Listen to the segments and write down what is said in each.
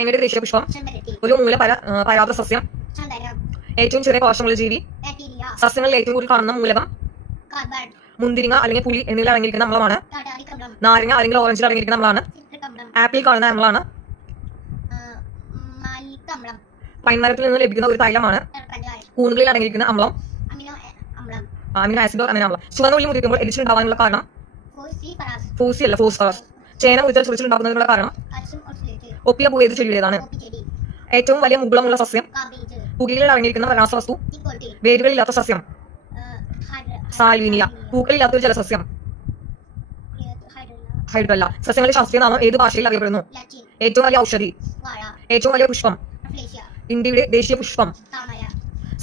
ചൈനയുടെ ദേശീയ പുഷ്പം. ഒരു മൂല പരാത സസ്യം. ഏറ്റവും ചെറിയ കോശമുള്ള ജീവി. സസ്യങ്ങളിൽ ഏറ്റവും കൂടുതൽ കാണുന്ന മൂലകം. മുന്തിരിങ്ങ അല്ലെങ്കിൽ പുളി എന്നിവയിൽ അടങ്ങിയിരിക്കുന്ന അമ്ലമാണ്. നാരങ്ങ അല്ലെങ്കിൽ ഓറഞ്ചിൽ അടങ്ങിയിരിക്കുന്ന അമ്ലമാണ്. ആപ്പിൾ കാണുന്ന അമ്ലമാണ്. പൈൻമരത്തിൽ നിന്ന് ലഭിക്കുന്ന ഒരു തൈലമാണ്. കൂണുകളിൽ അടങ്ങിയിരിക്കുന്ന അമ്ലം അമിനോ ആസിഡോ അമിനോ അമ്ലം. ചുവന്ന ഉള്ളി മുറിക്കുമ്പോൾ എരിച്ചിലുണ്ടാവാനുള്ള കാരണം ഫോസി അല്ല ഫോസ്ഫറസ്. ചേന മുറിച്ചാൽ ചൊറിച്ചിലുണ്ടാകുന്നതിനുള്ള കാരണം ഒപ്പിയ പൂ ഏത് ചെടിയുടേതാണ്? ഏറ്റവും വലിയ മുകുളമുള്ള സസ്യം. പുകയിലിൽ അടങ്ങിയിരിക്കുന്ന രാസവസ്തു. വേരുകളില്ലാത്ത സസ്യം സാൽവിനിയ. പൂക്കളില്ലാത്തൊരു ജലസസ്യം ഹൈഡ്രല്ല. സസ്യങ്ങളുടെ ശാസ്ത്രീയ നാമം ഏത് ഭാഷയിൽ അറിയപ്പെടുന്നു? ഏറ്റവും വലിയ ഔഷധി. ഏറ്റവും വലിയ പുഷ്പം. ഇന്ത്യയുടെ ദേശീയ പുഷ്പം.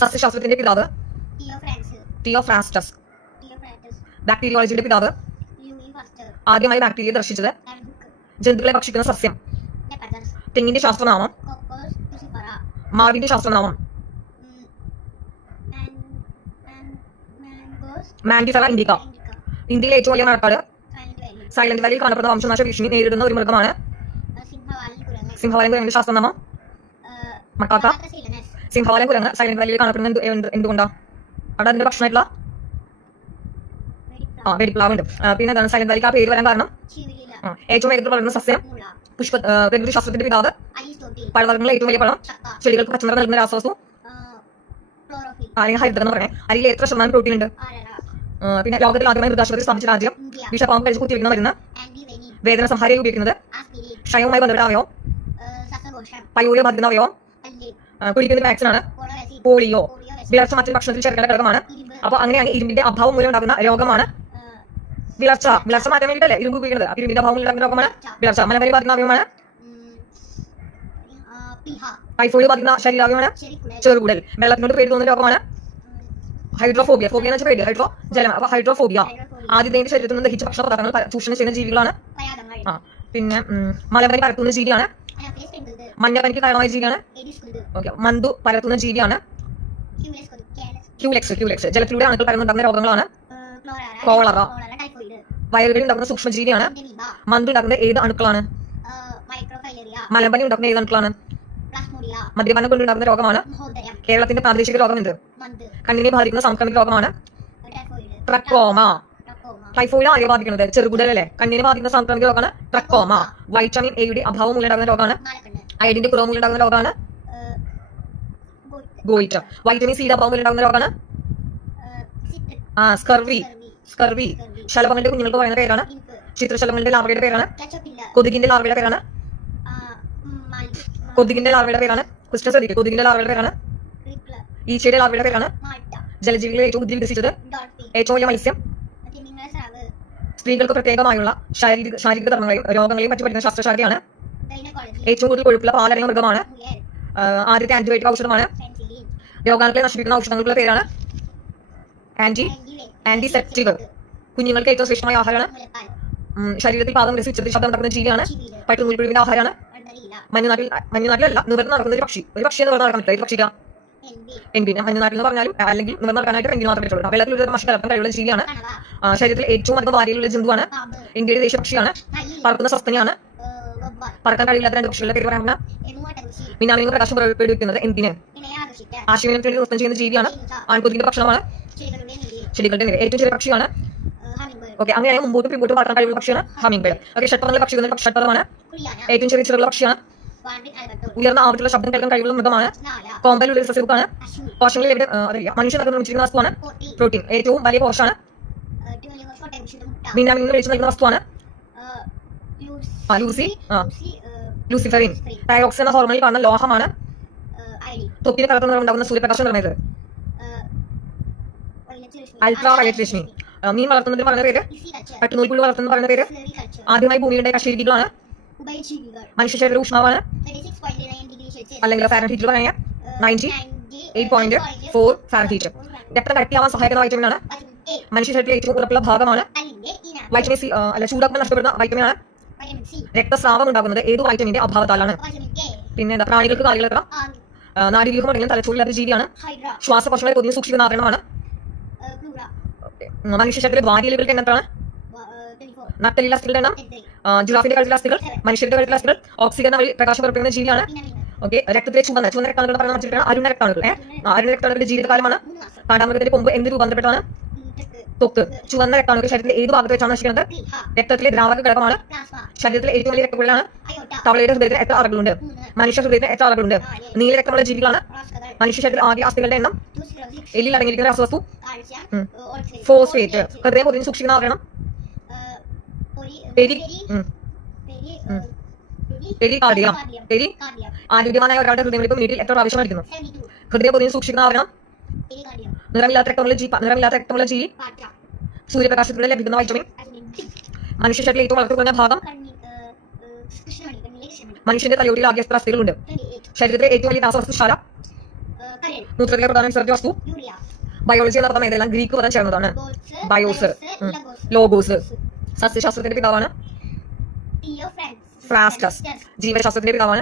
സസ്യശാസ്ത്രത്തിന്റെ പിതാവ് തിയോഫ്രാസ്റ്റസ്. ബാക്ടീരിയോളജിയുടെ പിതാവ്. ആദ്യമായി ബാക്ടീരിയ ദർശിച്ചത്. ജന്തുക്കളെ ഭക്ഷിക്കുന്ന സസ്യം. തെങ്ങിന്റെ ശാസ്ത്രനാമം. മാവിന്റെ ശാസ്ത്രനാമം. മാൻഡിഫെറ ഇൻഡിക്ക. ഇന്ത്യയിലെ ഏറ്റവും വലിയ മഴക്കാട്. സൈലന്റ് വാലിയിൽ കാണപ്പെടുന്ന വംശനാശ ഭീഷണി നേരിടുന്ന ഒരു മൃഗമാണ് സിംഹവാലൻ കുരങ്ങിന്റെ ശാസ്ത്രനാമം. മക്കാക്ക. സിംഹവാലൻ കുരങ്ങ് സൈലന്റ് വാലിയിൽ കാണപ്പെടുന്ന എന്തുകൊണ്ടാ? അവിടെ അതിന്റെ ഭക്ഷണമായിട്ടുള്ള വെടിപ്ലാവ് ഉണ്ട്. പിന്നെ എന്താണ് സൈലന്റ് വാലിക്ക് ആ പേര് വരാൻ കാരണം? ഏറ്റവും വേഗത്തിൽ വളരുന്ന സസ്യം. പ്രകൃതി ശാസ്ത്രത്തിന്റെ പിതാവ്. പഴവർഗ്ഗങ്ങൾ ഏറ്റവും വലിയ പഴം. ചെടികൾക്ക് പച്ചനിറം നൽകുന്ന രാസവസ്തു അല്ലെങ്കിൽ ഹരിതകം എന്ന് പറയാം. അരിയിൽ എത്ര ശതമാനം പ്രോട്ടീൻ ഉണ്ട്? പിന്നെ ലോകത്തിൽ ആദ്യമായി മൃഗാശുപത്രി സ്ഥാപിച്ച രാജ്യം. വിഷപ്പാമ്പ് കഴിച്ച് കുത്തിവെക്കുന്ന മരുന്ന്. വേദന സംഹാരിയായി ഉപയോഗിക്കുന്നത്. ക്ഷയവുമായി ബന്ധപ്പെട്ട അവയവം. പയോളിയോ ബാധിക്കുന്ന അവയവം. കുടിക്കുന്ന വാക്സിനാണ് പോളിയോ. വിളർച്ച മറ്റൊരു ഭക്ഷണത്തിൽ ചേർക്കേണ്ട ഘടകമാണ്. അപ്പൊ അങ്ങനെയാണ് ഇരുമ്പിന്റെ അഭാവം മൂലം ഉണ്ടാകുന്ന രോഗമാണ് വിളർച്ച. വിളർച്ച മാറ്റാൻ വേണ്ടിയിട്ടല്ലേ ഇരുമ്പ് ഉപയോഗിക്കുന്നത്. അപ്പൊ ഇരുമ്പിന്റെ അഭാവം ഉണ്ടാകുന്ന രോഗമാണ് വിളർച്ച. മലബരി ബാധിക്കുന്ന അവയവമാണ് ടൈഫോയിഡ് ബാധിക്കുന്ന ശരീരാവയവമാണ് ചെറുകുടൽ. വെള്ളത്തിനോട് പേര് തോന്നുന്ന രോഗമാണ് ഹൈഡ്രോഫോബിയ. ഫോബിയ എന്ന് വെച്ചാൽ പേര്, ഹൈഡ്രോ ജലം. അപ്പൊ ഹൈഡ്രോഫോബിയ. ആദ്യത്തെ ശരീരത്തിൽ നിന്ന് ദഹിച്ച ഭക്ഷണ പദാർത്ഥങ്ങൾ ചൂഷണം ചെയ്യുന്ന ജീവികളാണ്. പിന്നെ മലബരി പരത്തുന്ന ജീവിയാണ്. മഞ്ഞപ്പനിക്ക് കാരണമായ ജീവിയാണ് മന്തു പരത്തുന്ന ജീവിയാണ് ക്യൂലെക്സ്. ജലത്തിലൂടെ അണുക്കൾ പരന്നുണ്ടാകുന്ന രോഗങ്ങളാണ് കോളറ. വയറുകളിൽ ഉണ്ടാകുന്ന സൂക്ഷ്മജീവിയാണ്. മന്തു ഉണ്ടാക്കുന്ന ഏത് അണുക്കളാണ്? മലമ്പനി ഉണ്ടാക്കുന്ന ഏത് അണുക്കളാണ്? മദ്യപാനം കൊണ്ടുണ്ടാകുന്ന രോഗമാണ്. കേരളത്തിന്റെ പ്രാദേശിക രോഗം എന്ത്? കണ്ണിനെ ബാധിക്കുന്ന സാംക്രമിക രോഗമാണ് ട്രക്കോമ. ടൈഫോയിഡ് ആരെ ബാധിക്കുന്നത്? ചെറുകുടൽ അല്ലേ. കണ്ണിനെ ബാധിക്കുന്ന സാംക്രമിക രോഗമാണ് ട്രക്കോമ. വൈറ്റമിൻ എയുടെ അഭാവം മൂലം ഉണ്ടാകുന്ന രോഗമാണ് അയഡിന്റെ കുറവ് മൂലം ഉണ്ടാകുന്ന രോഗമാണ് ഗോയിറ്റർ. വൈറ്റമിൻ സിയുടെ അഭാവം മൂലം ഉണ്ടാകുന്ന രോഗമാണ് സ്കർവി. ശലഭങ്ങളുടെ കുഞ്ഞുങ്ങൾക്ക് പറയുന്ന പേരാണ്. ചിത്രശലഭങ്ങളുടെ ലാർവയുടെ പേരാണ്. കൊതുകിന്റെ ലാർവയുടെ പേരാണ് ക്രിസ്റ്റൻ ശ്രദ്ധിക്കുക. കൊതുകിന്റെ ലാർവയുടെ പേരാണ്. ഈച്ചയുടെ ലാർവയുടെ പേരാണ്. ജലജീവികളെ ഏറ്റവും ബുദ്ധി വികസിച്ചത്. ഏറ്റവും വലിയ മത്സ്യം. സ്ത്രീകൾക്ക് പ്രത്യേകമായുള്ള ശാരീരിക ധർമ്മങ്ങളെയും രോഗങ്ങളെയും മറ്റു പഠിക്കുന്ന ശാസ്ത്രശാഖയാണ്. ഏറ്റവും കൂടുതൽ കൊഴുപ്പുള്ള പാലറിയ മൃഗമാണ്. ആദ്യത്തെ ആന്റിബയോട്ടിക് ഔഷധമാണ്. രോഗാണുക്കളെ നശിപ്പിക്കുന്ന ഔഷധങ്ങളുടെ പേരാണ് ആന്റിസെപ്റ്റിക്. കുഞ്ഞുങ്ങൾക്ക് ഏറ്റവും ശ്രേഷ്ഠമായ ആഹാരമാണ്. ശരീരത്തിൽ പാദം രസിച്ചത് ശബ്ദം ഉണ്ടാക്കുന്ന ജീവിയാണ്. പട്ടുനൂൽപ്പുഴുവിന്റെ ആഹാരമാണ്. മഞ്ഞുനാട്ടിലല്ല നിവർന്ന് നടക്കുന്ന ഒരു പക്ഷി എന്ന് നടക്കാൻ പറ്റില്ല. ഏത് പക്ഷിക്കാം? പെൻഗ്വിൻ. മഞ്ഞുനാട്ടിൽ എന്ന് പറഞ്ഞാലും അല്ലെങ്കിൽ നിവർന്ന് നടക്കാനായിട്ട് പെൻഗ്വിൻ മാത്രമേ പറ്റുള്ളൂ. വെള്ളത്തിൽ ഒരു മഷി കലർത്താൻ കഴിവുള്ള ജീവിയാണ്. ശരീരത്തിൽ ഏറ്റവും അധികം ഭാര്യയിലുള്ള ജന്തുവാണ്. ഇന്ത്യയുടെ ദേശീയ പക്ഷിയാണ്. പറക്കുന്ന സസ്തനിയാണ്. പറക്കാൻ കഴിയില്ലാത്ത രണ്ട് പക്ഷികളുടെ പേര് പറയാൻ മിന്നാമിനും പ്രകാശം പുറപ്പെടുവിക്കുന്നത് എന്തിന്? ആശയവിനിമയത്തിന് വേണ്ടി നൃത്തം ചെയ്യുന്ന ജീവിയാണ്. ആൺകൊതുകിന്റെ ഭക്ഷണമാണ്. ചെടികളുടെ നിര. ഏറ്റവും ചെറിയ പക്ഷിയാണ്. ഓക്കെ, അങ്ങനെയാണെങ്കിൽ മുമ്പോട്ടും പിമ്പോട്ടും പറക്കാൻ കഴിവുള്ള പക്ഷിയാണ് ഹമ്മിംഗ് ബേർഡ്. ഓക്കെ, ഷഡ്പദങ്ങളുടെ പക്ഷി ഷഡ്പദമാണ്. ഏറ്റവും ചെറിയ ചിറകുള്ള പക്ഷിയാണ്. ഉയർന്ന ആവർത്തിയുള്ള ശബ്ദം കേൾക്കാൻ കഴിവുള്ള മൃഗമാണ്. കോമ്പലുള്ള സസ്യബുക്കാണ്. കോശങ്ങളിൽ എവിടെ അറിയില്ല. മനുഷ്യൻ നിർമ്മിച്ചിരിക്കുന്ന വസ്തുവാണ് പ്രോട്ടീൻ. ഏറ്റവും വലിയ കോശമാണ്. മിന്നാമിനും കഴിച്ചു നൽകുന്ന വസ്തുവാണ് ലൂസിഫെറിൻ. തൈറോക്സിൻ എന്ന ഹോർമോണിൽ കാണുന്ന ലോഹമാണ്. തൊപ്പിന് കറുത്ത നിറം ഉണ്ടാകുന്ന സൂര്യപ്രകാശം നിർമ്മിച്ചത് അൾട്രാ വയലറ്റ് രശ്മി. മീൻ വളർത്തുന്നതിന് പറഞ്ഞ പേര്. പട്ടുനൂൽപ്പുഴു വളർത്തുന്ന പറയുന്ന പേര്. ആദ്യമായി ഭൂമിയുടെ കശേരുകികളാണ്. മനുഷ്യ ശരീര ഊഷ്മാവാണ്. അല്ലെങ്കിൽ ഫാരൻഹീറ്റിൽ പറഞ്ഞ 98.4 ഫാരൻഹീറ്റ്. രക്തം കട്ടിയാവാൻ സഹായിക്കുന്ന വൈറ്റമിനാണ്. മനുഷ്യ ശരീരത്തിൽ ഏറ്റവും ഉറപ്പുള്ള ഭാഗമാണ്. വൈറ്റമിൻ സി ചൂടാക്കുമ്പോൾ നഷ്ടപ്പെടുന്ന വൈറ്റമിനാണ്. രക്തസ്രാവം ഉണ്ടാകുന്നത് ഏത് വൈറ്റമിന്റെ അഭാവത്താലാണ്? പിന്നെ പ്രാണികൾക്ക് കാലുകളെത്ര? നാഡീവ്യൂഹം ഉണ്ടെങ്കിലും തലച്ചോറില്ലാത്ത ജീവിയാണ്. ശ്വാസകോശങ്ങളെ പൊതിഞ്ഞ് സൂക്ഷിക്കുന്ന ആവരണമാണ്. മനുഷ്യ ശരീരത്തിലെ വാരിയലുകളുടെ എണ്ണത്താണ്? നട്ടലിൽ അസ്ഥികളുടെ എണ്ണം ജിറാഫിന്റെ കഴുത്തിലെ അസ്ഥികൾ, മനുഷ്യരുടെ കഴുത്തിലെ അസ്ഥികൾ ഓക്സിജൻ വഴി പ്രകാശം പുറപ്പെടുന്ന ജീവിയാണ്. ഓക്കെ, രക്തത്തിലെ ചുവന്ന രക്താണുകൾ പറഞ്ഞ വെച്ചിട്ടാണ് അരുണ രക്താണുകൾ. അരുണ രക്താണുകളുടെ ജീവിതകാലമാണ്. കാണ്ടാമൃഗത്തിന്റെ കൊമ്പ് എന്ത് രൂപാന്തരപ്പെട്ടാണ്? ത്വക്ക്. ചുവന്ന രക്താണുകൾ ശരീരത്തിലെ ഏത് ഭാഗത്ത് വെച്ചാണ് നശിക്കുന്നത്? രക്തത്തിലെ ദ്രാവക ഘടകമാണ്. ശരീരത്തിലെ ഏറ്റവും വലിയ രക്തക്കുഴലാണ്. തവളയുടെ ഹൃദയത്തിന് എത്ര അറകളുണ്ട്? മനുഷ്യ ഹൃദയത്തിന് എത്ര അറകളുണ്ട്? നീല രക്തമുള്ള ജീവികളാണ്. മനുഷ്യ ശരീരത്തിൽ ആകെ അസ്ഥികളുടെ എണ്ണം. എല്ലിൽ അടങ്ങിയിരിക്കുന്ന രാസവസ്തു ഫോസ്ഫേറ്റ്. ഹൃദയം പൊതിഞ്ഞ് സൂക്ഷിക്കുന്ന ആവരണം പെരികാർഡിയം. ആരോഗ്യവാനായ ഒരാളുടെ ഹൃദയമിടിപ്പ് മിനിറ്റിൽ എത്ര പ്രാവശ്യം അടിക്കുന്നു? ഹൃദയം പൊതിഞ്ഞ് സൂക്ഷിക്കുന്ന ആവരണം നിറമില്ലാത്ത രക്തമുള്ള ജീവി. സൂര്യപ്രകാശത്തിലൂടെ ലഭിക്കുന്ന വൈറ്റമിൻ. മനുഷ്യ ശരീരത്തിൽ ഏറ്റവും വളർത്തു കുറഞ്ഞ ഭാഗം. മനുഷ്യന്റെ തലയോട്ടിയിൽ ആകെ എത്ര അസ്ഥികളുണ്ട്? ശരീരത്തിലെ ഏറ്റവും വലിയ രാസവസ്തുശാല. മൂത്രത്തിലെ പ്രധാന വിസർജ്യ വസ്തു. ബയോളജി എന്ന പദം ഏതെല്ലാം ഗ്രീക്ക് പദം ചേർന്നതാണ്? BIOS, logos. സസ്യശാസ്ത്രത്തിന്റെ പിതാവാണ് ഫ്രാസ്റ്റസ്. ജീവശാസ്ത്രത്തിന്റെ പിതാവാണ്